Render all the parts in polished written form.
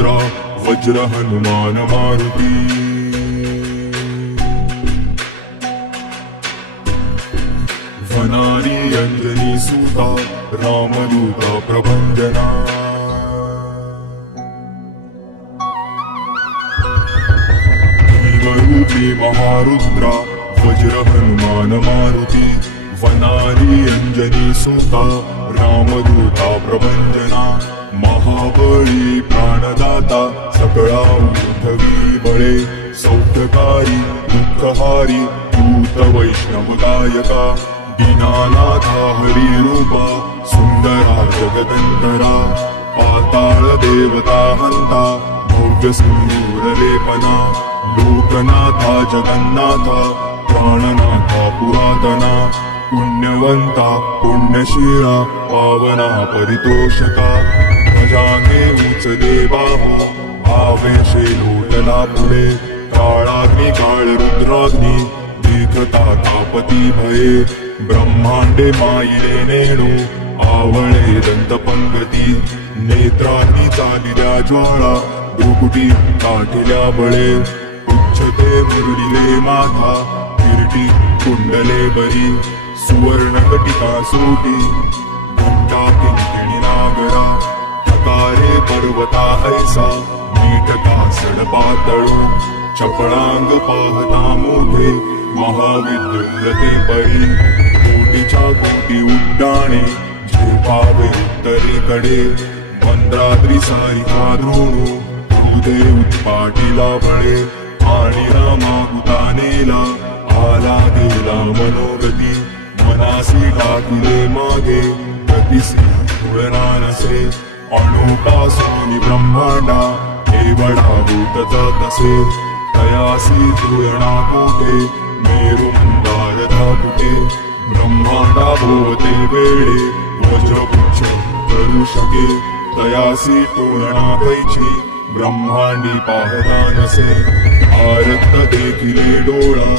महारुद्रा वज्र हनुमान मारुती। वनारी अंजनी सूता रामदूता प्रभंजना। भीमरूपी महारुद्रा वज्र हनुमान मारुती। वनारी अंजनी सूता रामदूता प्रभंजना। महाबळी प्राणदाता सकळा उद्धवी बळे। सौख्यकारी दुःखहारी दूत वैष्णव गायका। दीनानाथा हरी रूपा सुंदरा जगदंतरा। पाताळ देवता हंता भव्य सिंदूर लेपना। लोकनाथा जगन्नाथा प्राणनाथा पुरातना। पुण्यवंता पुण्यशीला पावना परितोषका। ध्वजाने उचले बाहू आवेशे लोटला पुढे। काळाग्नी काळ रुद्राग्नी दीर्घता तापती भये। ब्रह्मांडे माईले नेणू आवळे दंतपंगती। नेत्रांनी चालिल्या ज्वाळा भ्रुकुटी काठिल्या बळे। उच्चते मुरळीले माथा किरटी कुंडले बरी। सुवर्ण कटिका सोटी घंटा किंकिणी नागरा। थकारे पर्वता ऐसा मीठका सडपातळू। चपळांग पाहता मोठे महाविद्युल्लते पळी। कोटीच्या कोटी उड्डाणे झेपावे उत्तरेकडे। मंद्राद्री सारिका द्रोणू हृदय उत्पाटीला बळे। आणि रामाहुतानेला आला गेला मनोगती। मनासी टाकले मागे गतिसी तुळना नसे। अणुपासून ब्रह्मांडा एवढा भूतचा तसे। तयासी तुळना कोठे मेरू मंदार धापुटे। ब्रह्मांडा भोवते वेळे वज्रपुच्छ करू शके। तयासी तुळना कैची ब्रह्मांडी पाहता नसे। आरक्त देखिले डोळा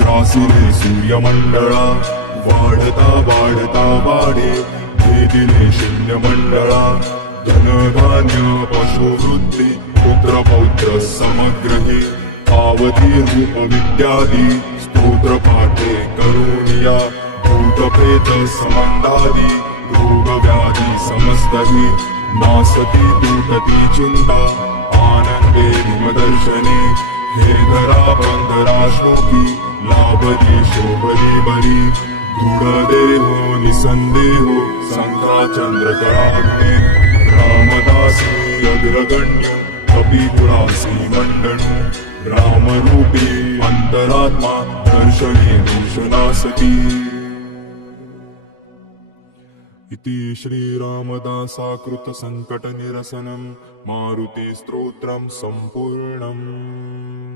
ग्रासिले सूर्यमंडळा। वाढता वाढता वाढे भेदिले शून्यमंडळा। धनधान्य पशुवृत्ती पुत्र पौत्र समग्रहे। आवती रूप विद्यादी स्तोत्र पाठे करुणिया। भूतप्रेत संबंधादी रोग व्याधी समस्तही। नासती दूतती चिंता आनंदे निमदर्शने। हे धरा बंधरा शोकी लाभली शोभली बरी। दृढदेहो निसंदेहो संघा चंद्रकळाग्ने। रामदासी अग्रगण्य कपिकुलासी मंडनू। रामरूपी अंतरात्मा दर्शने दूषणासती। इति श्रीरामदासाकृत संकट निरसनं मारुति स्तोत्रं संपूर्णम्।